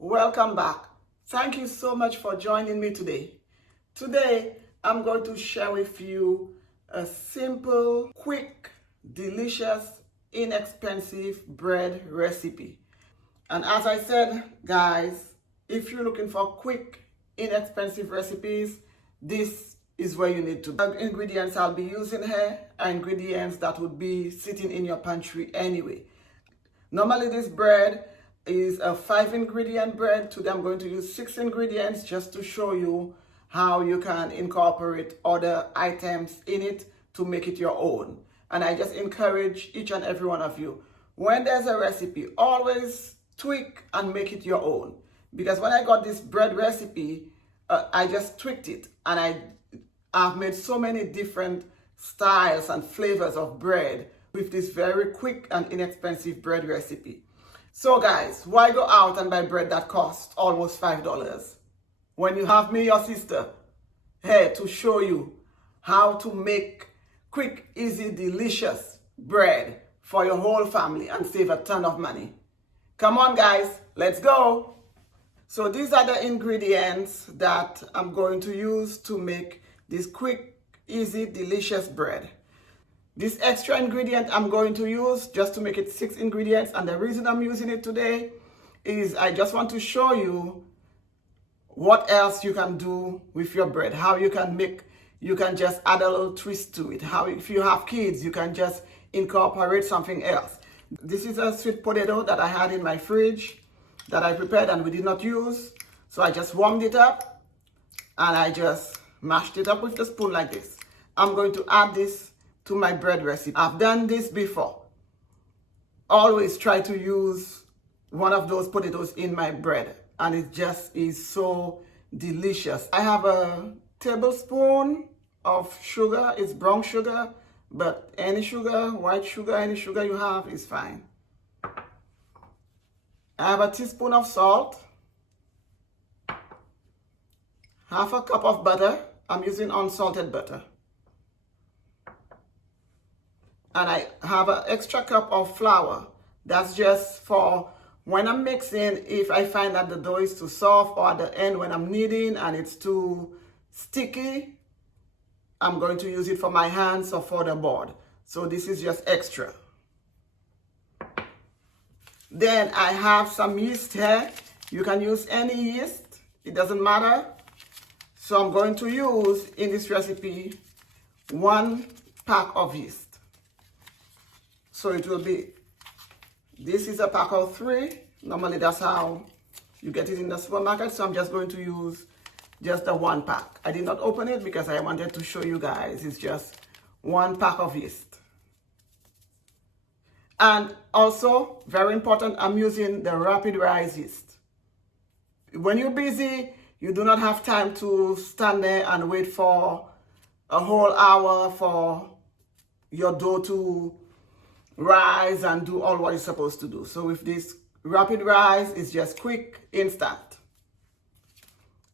Welcome back. Thank you so much for joining me today. Today, I'm going to share with you a simple, quick, delicious, inexpensive bread recipe. And as I said, guys, if you're looking for quick, inexpensive recipes, this is where you need to be. The ingredients I'll be using here are ingredients that would be sitting in your pantry anyway. Normally this bread is a 5-ingredient bread. Today I'm going to use 6 ingredients just to show you how you can incorporate other items in it to make it your own. And I just encourage each and every one of you, when there's a recipe, always tweak and make it your own. Because when I got this bread recipe, I just tweaked it, and I've made so many different styles and flavors of bread with this very quick and inexpensive bread recipe. So guys, why go out and buy bread that costs almost $5 when you have me, your sister, here to show you how to make quick, easy, delicious bread for your whole family and save a ton of money? Come on guys, let's go. So these are the ingredients that I'm going to use to make this quick, easy, delicious bread. This extra ingredient I'm going to use just to make it 6 ingredients, and the reason I'm using it today is I just want to show you what else you can do with your bread, how you can just add a little twist to it, how if you have kids, you can just incorporate something else. This is a sweet potato that I had in my fridge that I prepared and we did not use. So I just warmed it up and I just mashed it up with the spoon like this. I'm going to add this to my bread recipe. I've done this before. Always try to use one of those potatoes in my bread, and it just is so delicious. I have a tablespoon of sugar. It's brown sugar, but any sugar, white sugar, any sugar you have is fine. I have a teaspoon of salt, half a cup of butter. I'm using unsalted butter. And I have an extra cup of flour. That's just for when I'm mixing, if I find that the dough is too soft, or at the end when I'm kneading and it's too sticky, I'm going to use it for my hands or for the board. So this is just extra. Then I have some yeast here. You can use any yeast, it doesn't matter. So I'm going to use in this recipe 1 pack of yeast. So it will be, this is a pack of 3. Normally that's how you get it in the supermarket. So I'm just going to use just the 1 pack. I did not open it because I wanted to show you guys. It's just 1 pack of yeast. And also, very important, I'm using the rapid rise yeast. When you're busy, you do not have time to stand there and wait for a whole hour for your dough to rise and do all what it's supposed to do. So with this rapid rise, it's just quick, instant.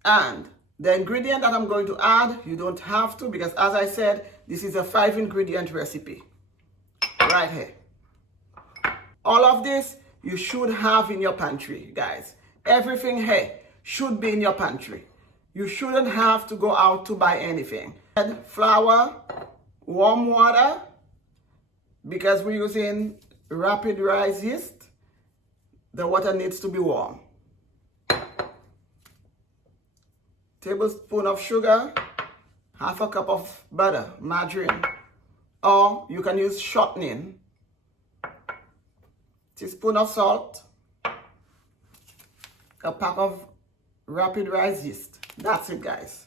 And the ingredient that I'm going to add, you don't have to, because as I said, this is a 5-ingredient recipe right here. All of this you should have in your pantry, guys. Everything here should be in your pantry. You shouldn't have to go out to buy anything. Add flour, warm water, because we're using rapid rise yeast, the water needs to be warm. Tablespoon of sugar, half a cup of butter, margarine, or you can use shortening. Teaspoon of salt, a pack of rapid rise yeast. That's it, guys.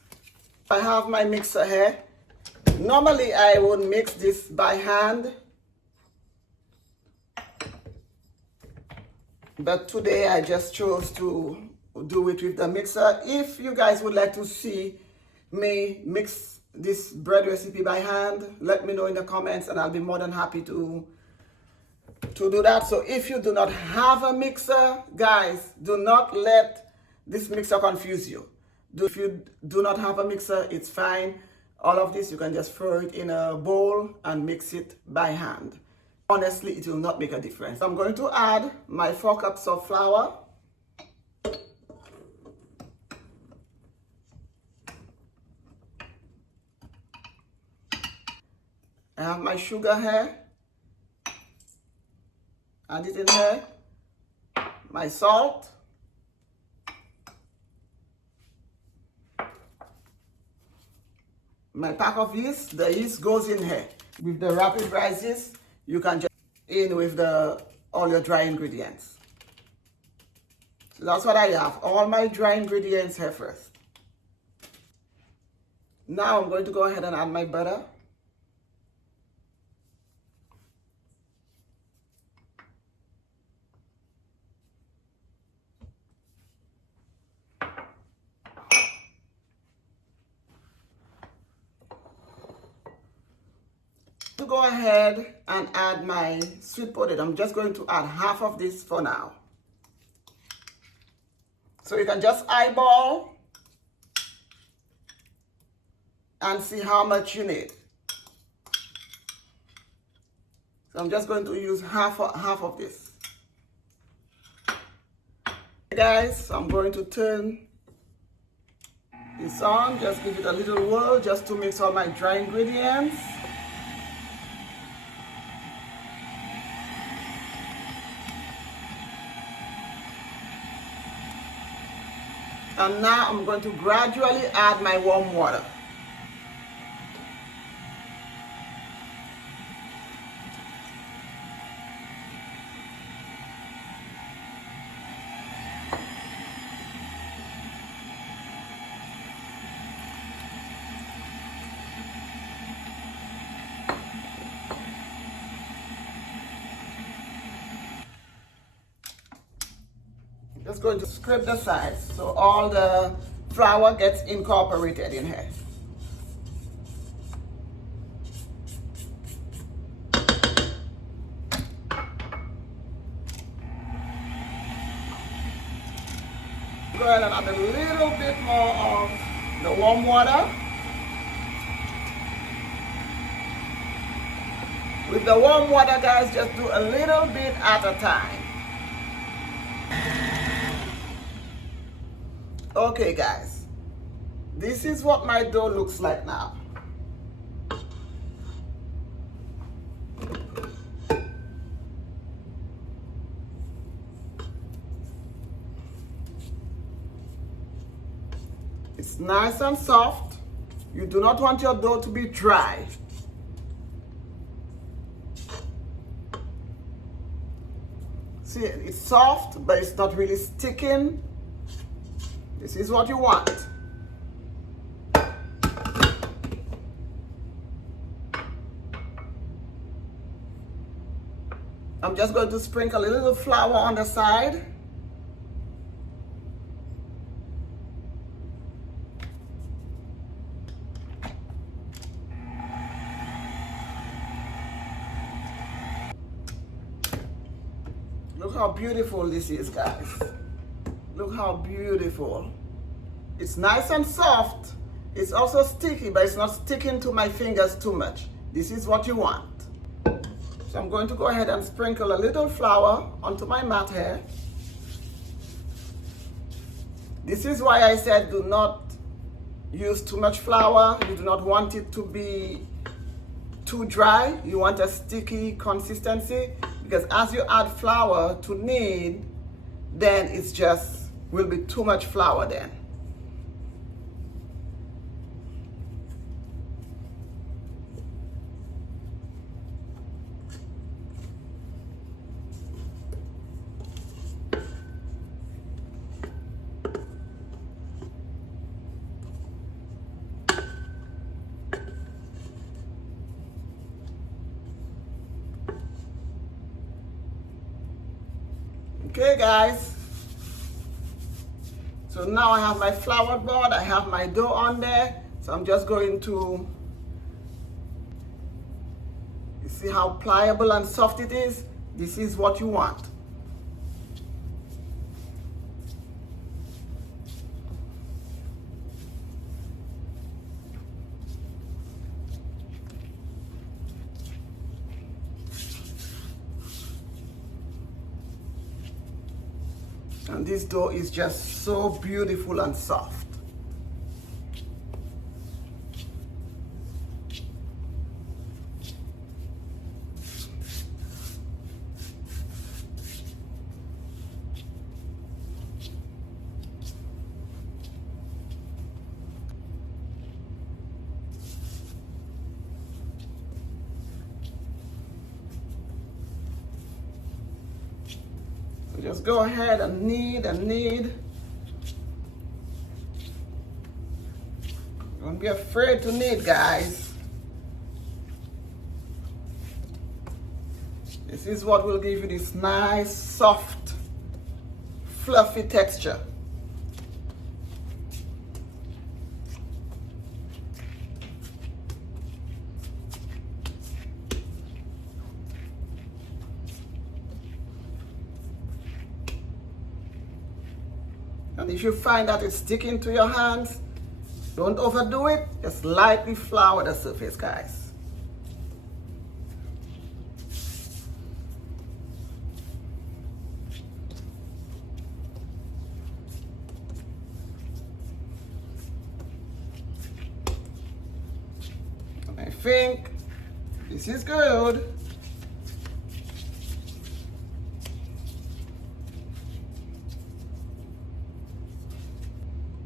I have my mixer here. Normally I would mix this by hand, but today I just chose to do it with the mixer. If you guys would like to see me mix this bread recipe by hand, let me know in the comments and I'll be more than happy to do that. So if you do not have a mixer, guys, do not let this mixer confuse you. If you do not have a mixer, it's fine. All of this, you can just throw it in a bowl and mix it by hand. Honestly, it will not make a difference. I'm going to add my 4 cups of flour. I have my sugar here. Add it in here. My salt. My pack of yeast, the yeast goes in here. With the rapid rise yeast, you can just in with all your dry ingredients. So that's what I have, all my dry ingredients here first. Now I'm going to go ahead and add my butter. To go ahead and add my sweet potato, I'm just going to add half of this for now. So you can just eyeball and see how much you need. So I'm just going to use half of this. Guys, so I'm going to turn this on, just give it a little whirl just to mix all my dry ingredients. And now I'm going to gradually add my warm water. Just going to scrape the sides so all the flour gets incorporated in here. Go ahead and add a little bit more of the warm water. With the warm water, guys, just do a little bit at a time. Okay, guys, this is what my dough looks like now. It's nice and soft. You do not want your dough to be dry. See, it's soft, but it's not really sticking. This is what you want. I'm just going to sprinkle a little flour on the side. Look how beautiful this is, guys. Look how beautiful. It's nice and soft. It's also sticky, but it's not sticking to my fingers too much. This is what you want. So I'm going to go ahead and sprinkle a little flour onto my mat here. This is why I said do not use too much flour. You do not want it to be too dry. You want a sticky consistency, because as you add flour to knead, then it's just will be too much flour then. Okay, guys. So now I have my flour board, I have my dough on there. So I'm just going to, you see how pliable and soft it is? This is what you want. And this dough is just so beautiful and soft. just go ahead and knead and knead. Don't be afraid to knead, guys. This is what will give you this nice, soft, fluffy texture. And if you find that it's sticking to your hands, don't overdo it. Just lightly flour the surface, guys. I think this is good.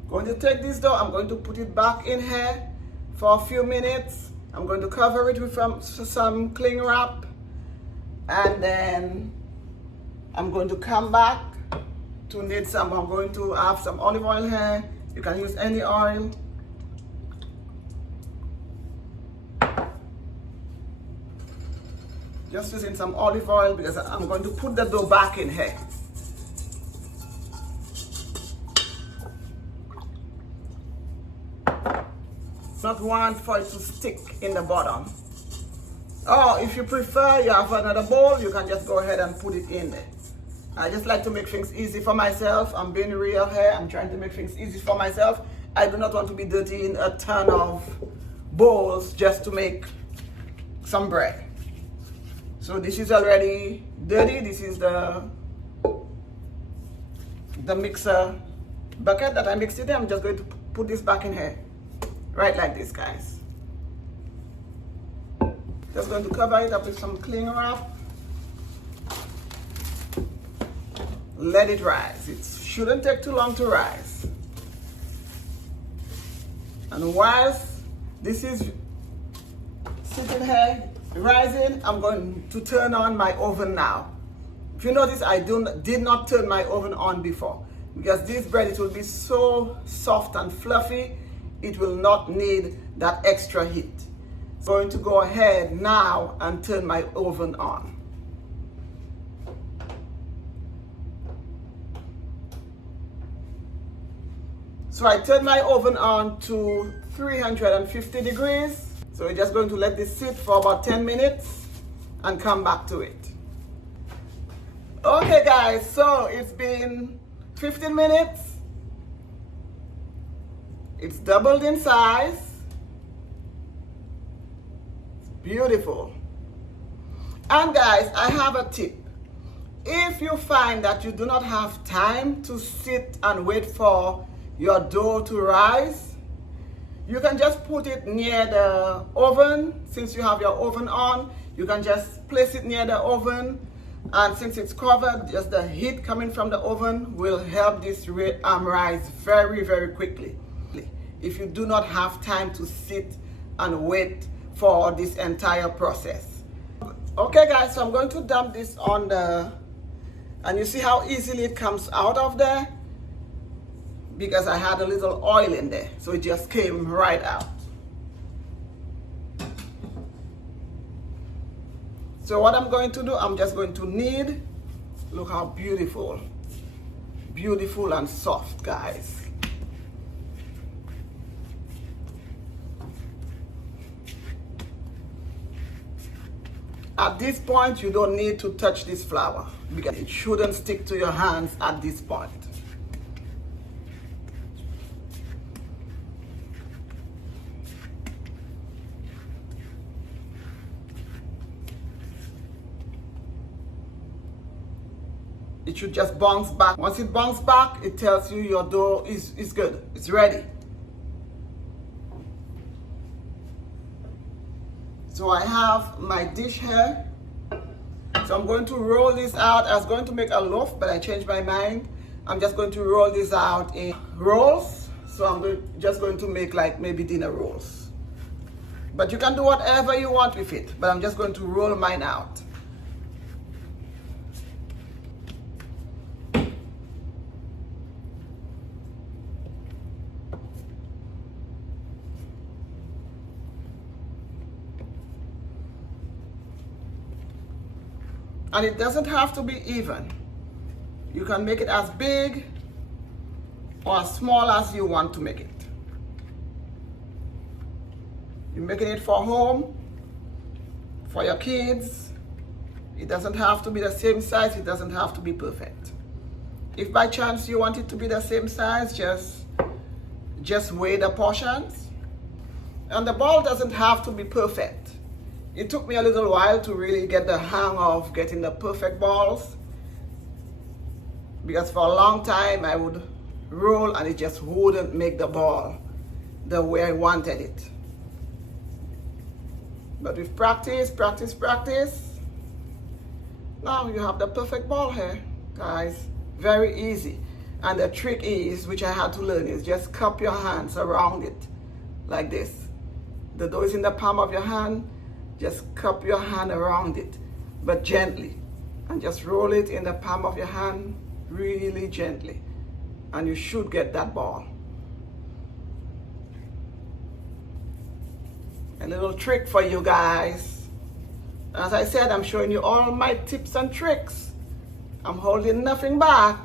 Going to take this dough, I'm going to put it back in here for a few minutes. I'm going to cover it with some cling wrap, and then I'm going to come back to knead some. I'm going to have some olive oil here. You can use any oil. Just using some olive oil because I'm going to put the dough back in here. Not want for it to stick in the bottom. Or if you prefer, you have another bowl, you can just go ahead and put it in there. I just like to make things easy for myself. I'm being real here. I'm trying to make things easy for myself. I do not want to be dirtying a ton of bowls just to make some bread. So this is already dirty. This is the mixer bucket that I mixed it in. I'm just going to put this back in here. Right like this, guys. Just going to cover it up with some cling wrap. Let it rise. It shouldn't take too long to rise. And whilst this is sitting here rising, I'm going to turn on my oven now. If you notice, I did not turn my oven on before, because this bread, it will be so soft and fluffy, it will not need that extra heat. I'm going to go ahead now and turn my oven on. So I turned my oven on to 350 degrees. So we're just going to let this sit for about 10 minutes and come back to it. Okay guys, so it's been 15 minutes. It's doubled in size. It's beautiful. And guys, I have a tip. If you find that you do not have time to sit and wait for your dough to rise, you can just put it near the oven. Since you have your oven on, you can just place it near the oven, and since it's covered, just the heat coming from the oven will help this rise very, very quickly. If you do not have time to sit and wait for this entire process. Okay guys, so I'm going to dump this on the, and you see how easily it comes out of there? Because I had a little oil in there, so it just came right out. So what I'm going to do, I'm just going to knead. Look how beautiful. Beautiful and soft, guys. At this point, you don't need to touch this flour because it shouldn't stick to your hands at this point. It should just bounce back. Once it bounces back, it tells you your dough is good. It's ready. So I have my dish here. So I'm going to roll this out. I was going to make a loaf, but I changed my mind. I'm just going to roll this out in rolls. So I'm just going to make like maybe dinner rolls. But you can do whatever you want with it. But I'm just going to roll mine out. And it doesn't have to be even. You can make it as big or as small as you want to make it. You're making it for home, for your kids. It doesn't have to be the same size. It doesn't have to be perfect. If by chance you want it to be the same size, just weigh the portions. And the ball doesn't have to be perfect. It took me a little while to really get the hang of getting the perfect balls, because for a long time I would roll and it just wouldn't make the ball the way I wanted it. But with practice, now you have the perfect ball here, guys. Very easy. And the trick is, which I had to learn, is just cup your hands around it like this. The dough is in the palm of your hand. Just cup your hand around it, but gently. And just roll it in the palm of your hand really gently. And you should get that ball. A little trick for you guys. As I said, I'm showing you all my tips and tricks. I'm holding nothing back.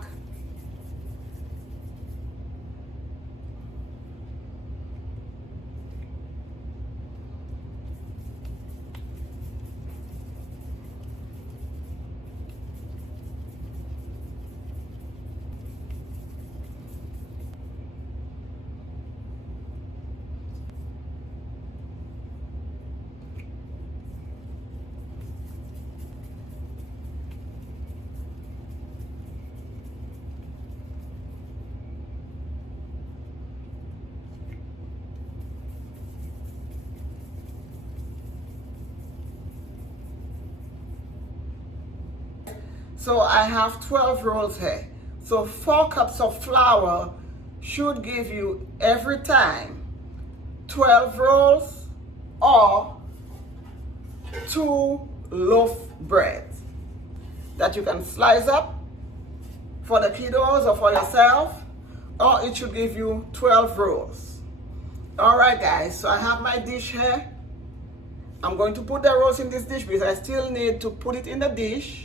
So I have 12 rolls here. So 4 cups of flour should give you every time 12 rolls or 2 loaf breads that you can slice up for the kiddos or for yourself, or it should give you 12 rolls. All right, guys, so I have my dish here. I'm going to put the rolls in this dish because I still need to put it in the dish,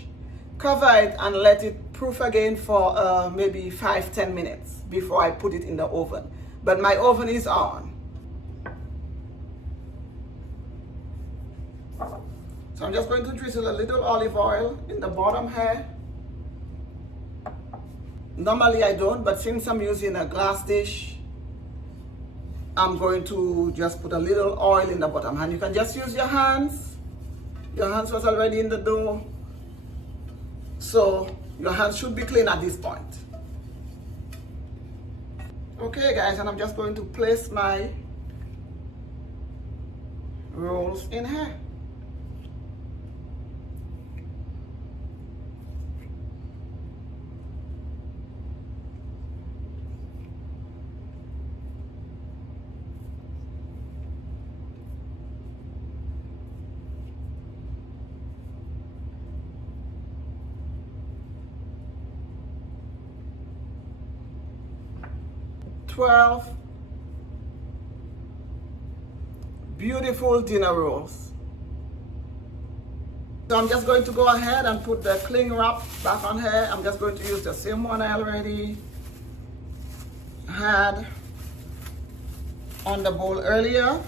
cover it, and let it proof again for maybe 5-10 minutes before I put it in the oven. But my oven is on. So I'm just going to drizzle a little olive oil in the bottom here. Normally I don't, but since I'm using a glass dish, I'm going to just put a little oil in the bottom. And you can just use your hands. Your hands was already in the dough, so your hands should be clean at this point. Okay, guys, and I'm just going to place my rolls in here. Twelve beautiful dinner rolls. So I'm just going to go ahead and put the cling wrap back on here. I'm just going to use the same one I already had on the bowl earlier.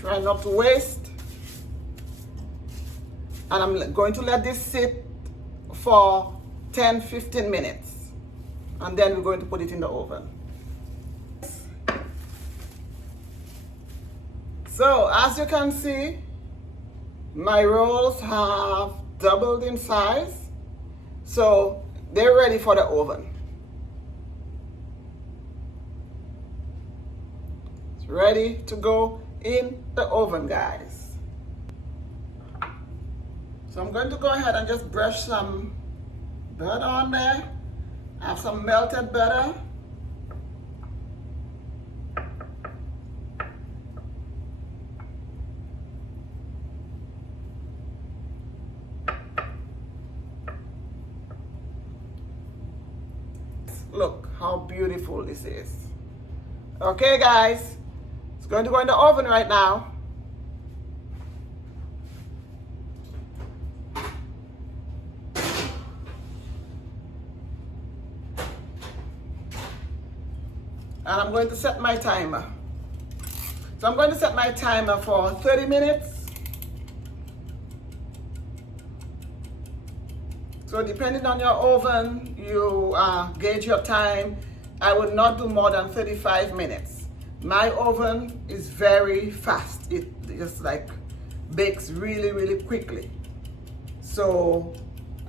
Try not to waste. And I'm going to let this sit for 10-15 minutes, and then we're going to put it in the oven. So as you can see, my rolls have doubled in size, so they're ready for the oven. It's ready to go in the oven, guys. So I'm going to go ahead and just brush some butter on there. I have some melted butter. Look how beautiful this is. Okay, guys. It's going to go in the oven right now. And I'm going to set my timer. So I'm going to set my timer for 30 minutes. So depending on your oven, you gauge your time. I would not do more than 35 minutes. My oven is very fast. It just like bakes really, really quickly. So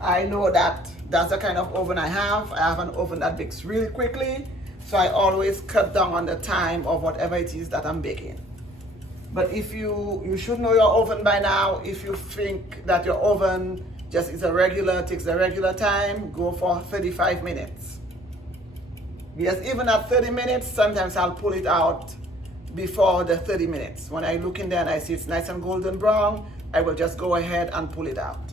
I know that that's the kind of oven I have. I have an oven that bakes really quickly. So I always cut down on the time of whatever it is that I'm baking. But if you should know your oven by now. If you think that your oven just is takes a regular time, go for 35 minutes. Because even at 30 minutes, sometimes I'll pull it out before the 30 minutes. When I look in there and I see it's nice and golden brown, I will just go ahead and pull it out.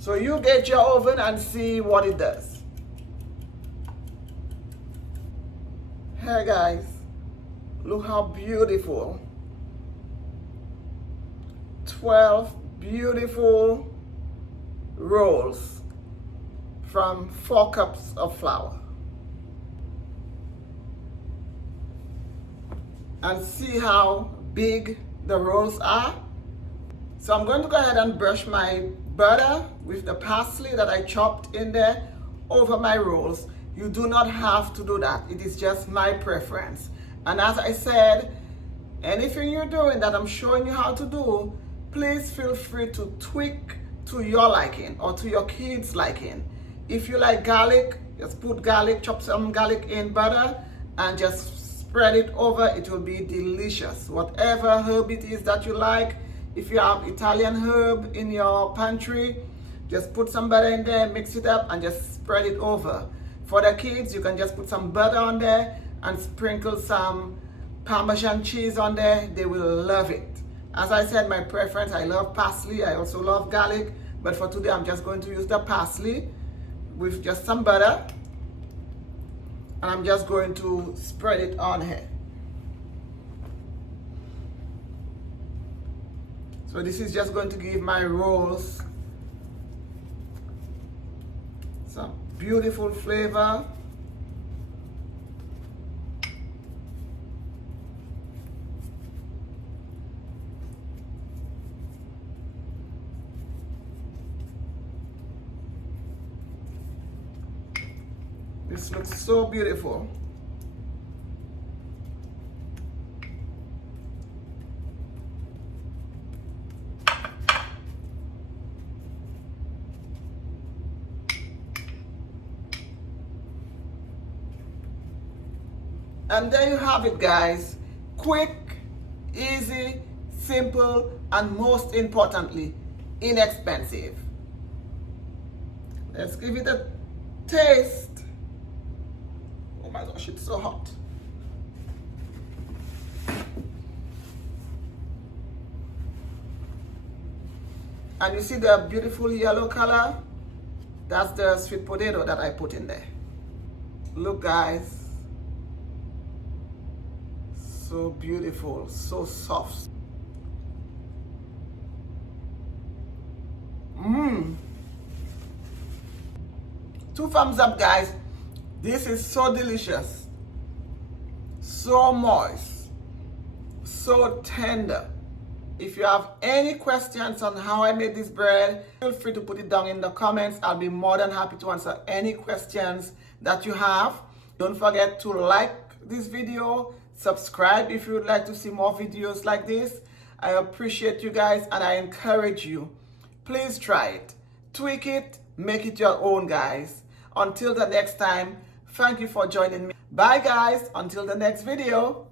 So you gauge your oven and see what it does. Hey guys, look how beautiful. 12 beautiful rolls from 4 cups of flour. And see how big the rolls are. So I'm going to go ahead and brush my butter with the parsley that I chopped in there over my rolls. You do not have to do that. It is just my preference. And as I said, anything you're doing that I'm showing you how to do, please feel free to tweak to your liking or to your kids' liking. If you like garlic, just put garlic, chop some garlic in butter and just spread it over. It will be delicious. Whatever herb it is that you like. If you have Italian herb in your pantry, just put some butter in there, mix it up and just spread it over. For the kids, you can just put some butter on there and sprinkle some Parmesan cheese on there. They will love it. As I said, my preference, I love parsley. I also love garlic. But for today, I'm just going to use the parsley with just some butter. And I'm just going to spread it on here. So this is just going to give my rolls some beautiful flavor. This looks so beautiful. And there you have it, guys. Quick, easy, simple, and most importantly, inexpensive. Let's give it a taste. Oh my gosh, it's so hot. And you see the beautiful yellow color? That's the sweet potato that I put in there. Look, guys. So beautiful, so soft. Mmm. 2 thumbs up, guys. This is so delicious, so moist, so tender. If you have any questions on how I made this bread, feel free to put it down in the comments. I'll be more than happy to answer any questions that you have. Don't forget to like this video, subscribe if you would like to see more videos like this. I appreciate you guys and I encourage you. Please try it, tweak it, make it your own, guys. Until the next time, thank you for joining me. Bye, guys. Until the next video.